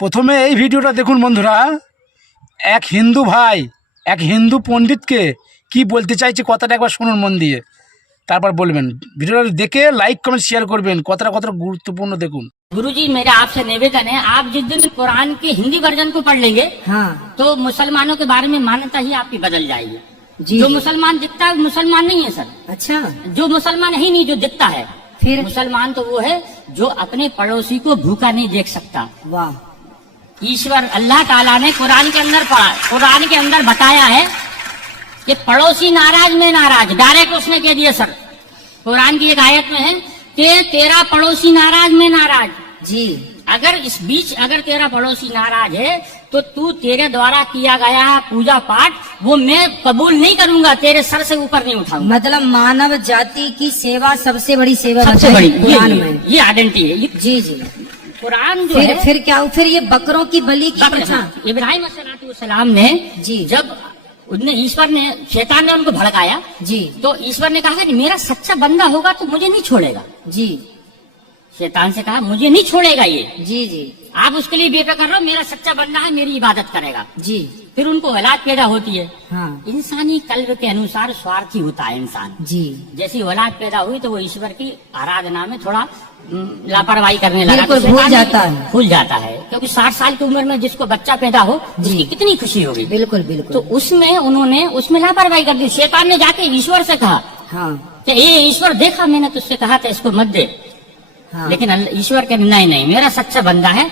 প্রথমে এই ভিডিওটা দেখুন বন্ধুরা, এক হিন্দু ভাই এক হিন্দু পণ্ডিতকে কি বলতে চাইছে কথাটা একবার শুনুন মন দিয়ে, তারপর বলবেন। ভিডিওটা দেখে লাইক কমেন্ট শেয়ার করবেন, কথাটা কতটা গুরুত্বপূর্ণ দেখুন। गुरुजी मेरा आपसे निवेदन है, आप जिस दिन कुरान के हिंदी वर्जन को पढ़ लेंगे हाँ तो मुसलमानों के बारे में मान्यता ही आपकी बदल जाएगी। जी जो मुसलमान दिखता है वो मुसलमान नहीं है सर। अच्छा, जो मुसलमान ही नहीं जो दिखता है, फिर मुसलमान तो वो है जो अपने पड़ोसी को भूखा नहीं देख सकता। वाह, ईश्वर अल्लाह ताला ने कुरान के अंदर बताया है कि पड़ोसी नाराज में नाराज, डायरेक्ट उसने कह दिया सर। कुरान की एक आयत में है कि तेरा पड़ोसी नाराज में नाराज। जी अगर इस बीच अगर तेरा पड़ोसी नाराज है तो तू तेरे द्वारा किया गया पूजा पाठ वो मैं कबूल नहीं करूंगा, तेरे सर से ऊपर नहीं उठाऊंगा। मतलब मानव जाति की सेवा सबसे बड़ी सेवा सबसे बताई बड़ी कुरान में। ये आइडेंटिटी है। जी जी, कुरान जो है फिर क्या, फिर ये बकरों की बलि की प्रथा। इब्राहिम अलैहिस्सलाम ने जी जब उनने ईश्वर ने शैतान ने उनको भड़काया जी तो ईश्वर ने कहा कि मेरा सच्चा बंदा होगा तो मुझे नहीं छोड़ेगा। जी शैतान से कहा मुझे नहीं छोड़ेगा ये, जी जी आप उसके लिए बेफिक्र रहो, मेरा सच्चा बंदा है, मेरी इबादत करेगा। जी फिर उनको औलाद पैदा होती है। हाँ इंसानी कल्ब के अनुसार स्वार्थी होता है इंसान। जी, जैसी औलाद पैदा हुई तो वो ईश्वर की आराधना में थोड़ा लापरवाही करने लगा, बिल्कुल तो भूल शैतान जाता है। भूल जाता है। क्योंकि 60 साल की उम्र में जिसको बच्चा पैदा हो उसकी कितनी खुशी होगी। बिल्कुल बिल्कुल। तो उसमें लापरवाही कर दी। शैतान ने जाके ईश्वर से कहा हाँ कि ये ईश्वर देखा, मैंने तुझसे कहा था इसको मत दे। हाँ लेकिन ईश्वर के नहीं, मेरा सच्चा बंदा है,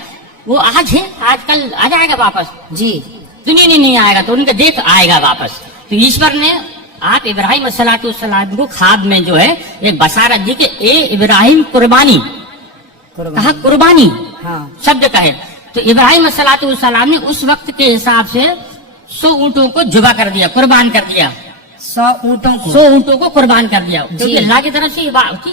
वो आज है, आजकल आ जाएगा वापस, जी दुनिया नहीं आएगा तो उनके देख आएगा वापस। तो ईश्वर ने आप इब्राहिम अलैहिस्सलाम को ख्वाब में जो है एक बशारत दी कि ए इब्राहिम कुर्बानी, कहा कुर्बानी हाँ शब्द कहे तो इब्राहिम अलैहिस्सलाम ने उस वक्त के हिसाब से 100 ऊँटों को जुबा कर दिया, कुर्बान कर दिया। 100 ऊँटों को 100 ऊँटों को कुर्बान कर दिया, क्योंकि अल्लाह की तरफ से ये बात थी।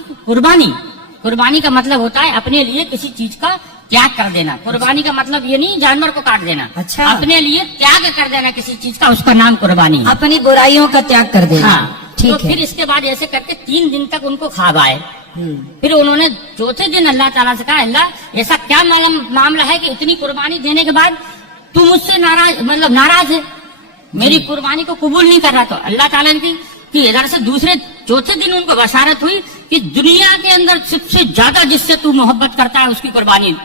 कुर्बानी का मतलब होता है अपने लिए किसी चीज का त्याग कर देना। कुर्बानी का मतलब ये नहीं जानवर को काट देना, अच्छा। अपने लिए त्याग कर देना किसी चीज का, उसका नाम कुर्बानी है। अपनी बुराइयों का त्याग कर देना। हाँ, ठीक तो है। फिर इसके बाद ऐसे करके 3 दिन तक उनको ख्वाब आए। हम्म, फिर उन्होंने चौथे दिन अल्लाह ताला से कहा, अल्लाह ऐसा क्या मामला है कि इतनी कुर्बानी देने के बाद तू मुझसे नाराज है, मेरी कुर्बानी को कबूल नहीं कर रहा। तो अल्लाह ताला ने कि इधर से चौथे दिन उनको बशारत हुई कि दुनिया के अंदर सबसे ज्यादा जिससे तू मोहब्बत करता है उसकी कुर्बानी।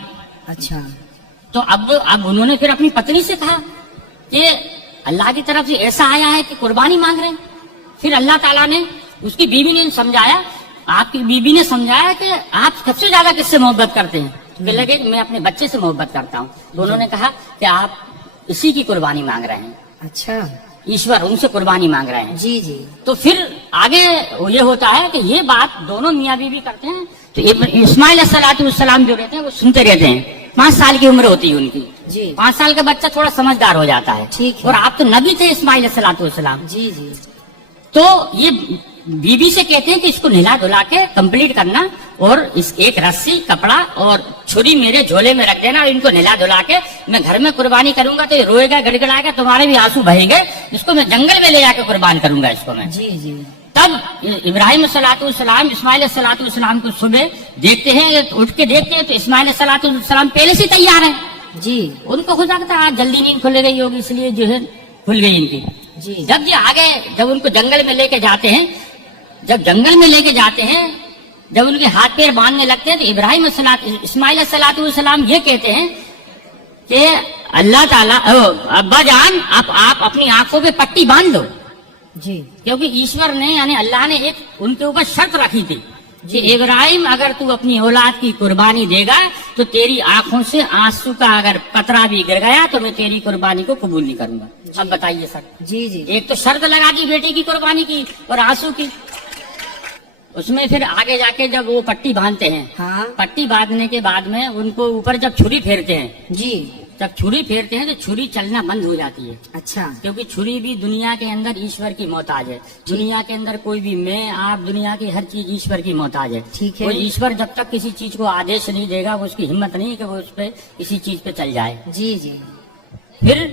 अच्छा, तो अब उन्होंने फिर अपनी पत्नी से कहा कि अल्लाह की तरफ से ऐसा आया है कि कुर्बानी मांग रहे हैं। फिर अल्लाह ताला ने उसकी बीवी ने समझाया, आपकी बीवी ने समझाया कि आप सबसे ज्यादा किससे मोहब्बत करते हैं। तो लगे मैं अपने बच्चे से मोहब्बत करता हूँ। तो उन्होंने कहा कि आप इसी की कुर्बानी मांग रहे हैं, अच्छा, ईश्वर उनसे कुर्बानी मांग रहे हैं। जी जी, तो फिर आगे ये होता है कि ये बात दोनों मियाँ बीवी करते हैं। तो इस्माइल अलैहिस्सलाम जो रहते हैं वो सुनते रहते हैं। 5 साल की उम्र होती है उनकी जी 5 साल का बच्चा थोड़ा समझदार हो जाता है। ठीक है। और आप तो नबी थे इस्माइल अलैहिस्सलाम। जी जी, तो ये बीबी से कहते हैं कि इसको नहला धुला के कंप्लीट करना और इस एक रस्सी कपड़ा और छुरी मेरे झोले में रख देना और इनको नहला धुला के मैं घर में कुर्बानी करूंगा तो ये रोएगा गड़गड़ाएगा, तुम्हारे भी आंसू बहेंगे, इसको मैं जंगल में ले जाकर कुर्बान करूंगा इसको मैं। जी जी, तब इब्राहिम इस्माइल अलैहिस्सलाम को सुबह देखते हैं, उठ के देखते हैं तो इस्माइल अलैहिस्सलाम पहले से तैयार है। जी उनको हो सकता है आज जल्दी नींद खुल गई होगी इसलिए जो है खुल गई इनकी। जी, जब ये आगे जब उनको जंगल में लेके जाते हैं, जब उनके हाथ पैर बांधने लगते हैं तो इस्माइल अलैहिस्सलाम ये कहते हैं कि अल्लाह ताला अब्बा जान आप अपनी आंखों पे पट्टी बांध दो। जी, क्योंकि ईश्वर ने यानी अल्लाह ने एक उनके ऊपर शर्त रखी थी कि इब्राहिम अगर तू अपनी औलाद की कुर्बानी देगा तो तेरी आंखों से आंसू का अगर कतरा भी गिर गया तो मैं तेरी कुर्बानी को कबूल नहीं करूंगा। अब बताइए सर, जी जी, एक तो शर्त लगा दी बेटी की कुर्बानी की और आंसू की। उसमें फिर आगे जाके जब वो पट्टी बांधते हैं, हाँ पट्टी बांधने के बाद में उनको ऊपर जब छुरी फेरते हैं, जी, जब छुरी फेरते हैं तो छुरी चलना बंद हो जाती है। अच्छा, क्योंकि छुरी भी दुनिया के अंदर ईश्वर की मोहताज है। दुनिया के अंदर कोई भी मैं आप दुनिया की हर चीज ईश्वर की मोहताज है। ठीक है। वो ईश्वर जब तक किसी चीज को आदेश नहीं देगा वो उसकी हिम्मत नहीं कि वो उस पर किसी चीज पे चल जाए। जी जी, फिर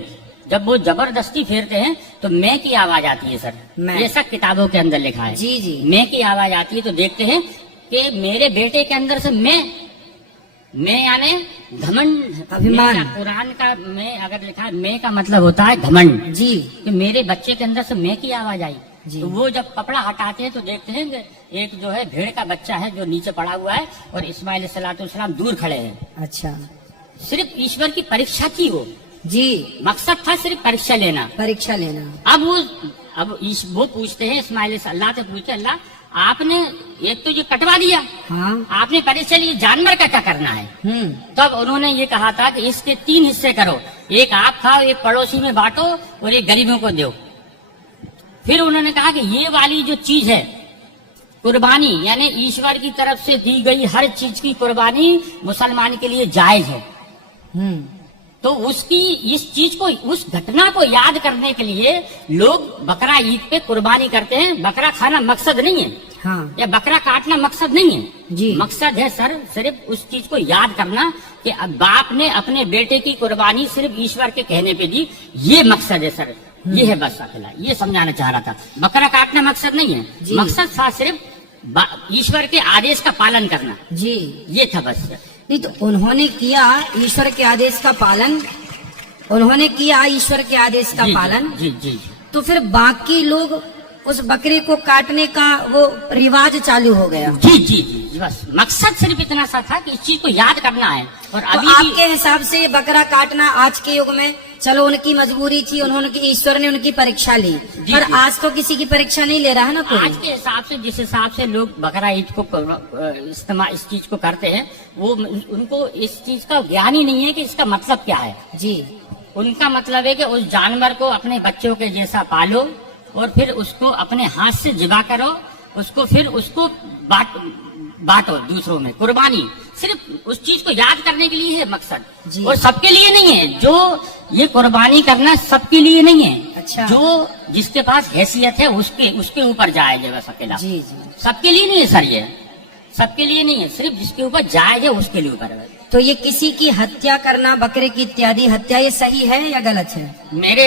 जब वो जबरदस्ती फेरते हैं तो मैं की आवाज आती है सर, मैं। ये सब किताबों के अंदर लिखा है। जी जी, मैं की आवाज आती है तो देखते हैं कि मेरे बेटे के अंदर से मैं मैं यानी घमंड, अभिमान। मैं का कुरान का मैं अगर लिखा है, मैं का मतलब होता है घमंड, जी कि मेरे बच्चे के अंदर से मैं की आवाज आई। जी। तो वो जब कपड़ा हटाते हैं तो देखते हैं कि एक जो है भेड़ का बच्चा है जो नीचे पड़ा हुआ है और इस्माइल सलाम दूर खड़े हैं। अच्छा सिर्फ ईश्वर की परीक्षा थी वो, जी, मकसद था सिर्फ परीक्षा लेना। परीक्षा लेना। अब वो पूछते हैं इस्माइल से, अल्लाह से पूछते, अल्लाह आपने एक तो ये कटवा दिया, हाँ। आपने परीक्षा ली, जानवर का क्या करना है? तब उन्होंने ये कहा था कि इसके 3 हिस्से करो, एक आप खाओ, एक पड़ोसी में बांटो और एक गरीबों को दो। फिर उन्होंने कहा कि ये वाली जो चीज है कुर्बानी, यानी ईश्वर की तरफ से दी गई हर चीज की कुर्बानी मुसलमान के लिए जायज है। तो उसकी इस चीज को, उस घटना को याद करने के लिए लोग बकरा ईद पे कुर्बानी करते हैं। बकरा खाना मकसद नहीं है, हाँ। या बकरा काटना मकसद नहीं है जी। मकसद है सर सिर्फ उस चीज को याद करना कि अब बाप ने अपने बेटे की कुर्बानी सिर्फ ईश्वर के कहने पे दी, ये मकसद है सर। ये है बस अकेला, ये समझाना चाह रहा था। बकरा काटना मकसद नहीं है, जी। मकसद था सिर्फ ईश्वर के आदेश का पालन करना, जी। ये था बस। नहीं तो उन्होंने किया ईश्वर के आदेश का पालन, उन्होंने किया ईश्वर के आदेश का जी, पालन। जी जी। तो फिर बाकी लोग उस बकरी को काटने का वो रिवाज चालू हो गया। जी जी जी, बस मकसद सिर्फ इतना सा था कि इस चीज को याद करना है। और तो अभी आपके हिसाब से बकरा काटना आज के युग में, चलो उनकी मजबूरी थी, उन्होंने ईश्वर ने उनकी परीक्षा ली, जी, पर जी। आज तो किसी की परीक्षा नहीं ले रहा है ना कोई। आज के हिसाब से, जिस हिसाब से लोग बकरा ईद को इस्तेमाल इस चीज को करते हैं, वो उनको इस चीज का ज्ञान ही नहीं है कि इसका मतलब क्या है। जी। उनका मतलब है कि उस जानवर को अपने बच्चों के जैसा पालो और फिर उसको अपने हाथ से जिबा करो, उसको फिर उसको बांटो दूसरों में, कुर्बानी सिर्फ उस चीज को याद करने के लिए है मकसद, जी। और सबके लिए नहीं है। जो ये कुर्बानी करना सबके लिए नहीं है। अच्छा। जो जिसके पास हैसियत है उसके ऊपर जायज है बस अकेला। जी जी। सबके लिए नहीं है सर, ये सबके लिए नहीं है, सिर्फ जिसके ऊपर जायज है उसके लिए ऊपर है। तो ये किसी की हत्या करना, बकरे की इत्यादि हत्या, ये सही है या गलत है? मेरे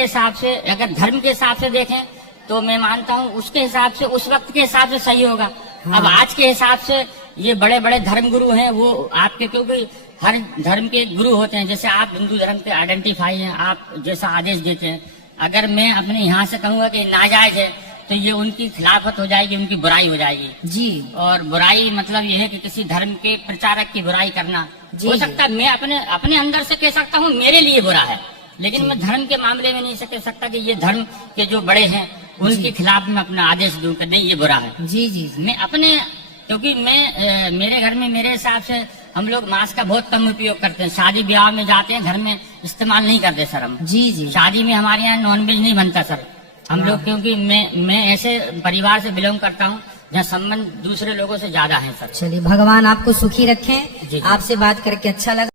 हिसाब से अगर धर्म के हिसाब से देखें तो मैं मानता हूँ उसके हिसाब से, उस वक्त के हिसाब से सही होगा। हाँ। अब आज के हिसाब से ये बड़े बड़े धर्म गुरु हैं, वो आपके, क्योंकि हर धर्म के गुरु होते हैं। जैसे आप हिंदू धर्म के आइडेंटिफाई हैं, आप जैसा आदेश देते हैं, अगर मैं अपने यहाँ से कहूँगा कि नाजायज है तो ये उनकी खिलाफत हो जाएगी, उनकी बुराई हो जाएगी। जी। और बुराई मतलब ये है कि किसी धर्म के प्रचारक की बुराई करना। जी, हो जी। सकता है मैं अपने अंदर से कह सकता हूँ मेरे लिए बुरा है, लेकिन मैं धर्म के मामले में नहीं कह सकता कि ये धर्म के जो बड़े हैं उनके खिलाफ मैं अपना आदेश दूं कि नहीं ये बुरा है। जी जी। मैं अपने, क्योंकि मेरे घर में मेरे हिसाब से हम लोग मांस का बहुत कम उपयोग करते हैं। शादी ब्याह में जाते हैं, घर में इस्तेमाल नहीं करते सर हम। जी जी। शादी में हमारे यहाँ नॉनवेज नहीं बनता सर। हम लोग, क्योंकि मैं ऐसे परिवार से बिलोंग करता हूँ जहाँ संबंध दूसरे लोगों से ज्यादा है सर। चलिए, भगवान आपको सुखी रखें। जी। आपसे बात करके अच्छा लगा।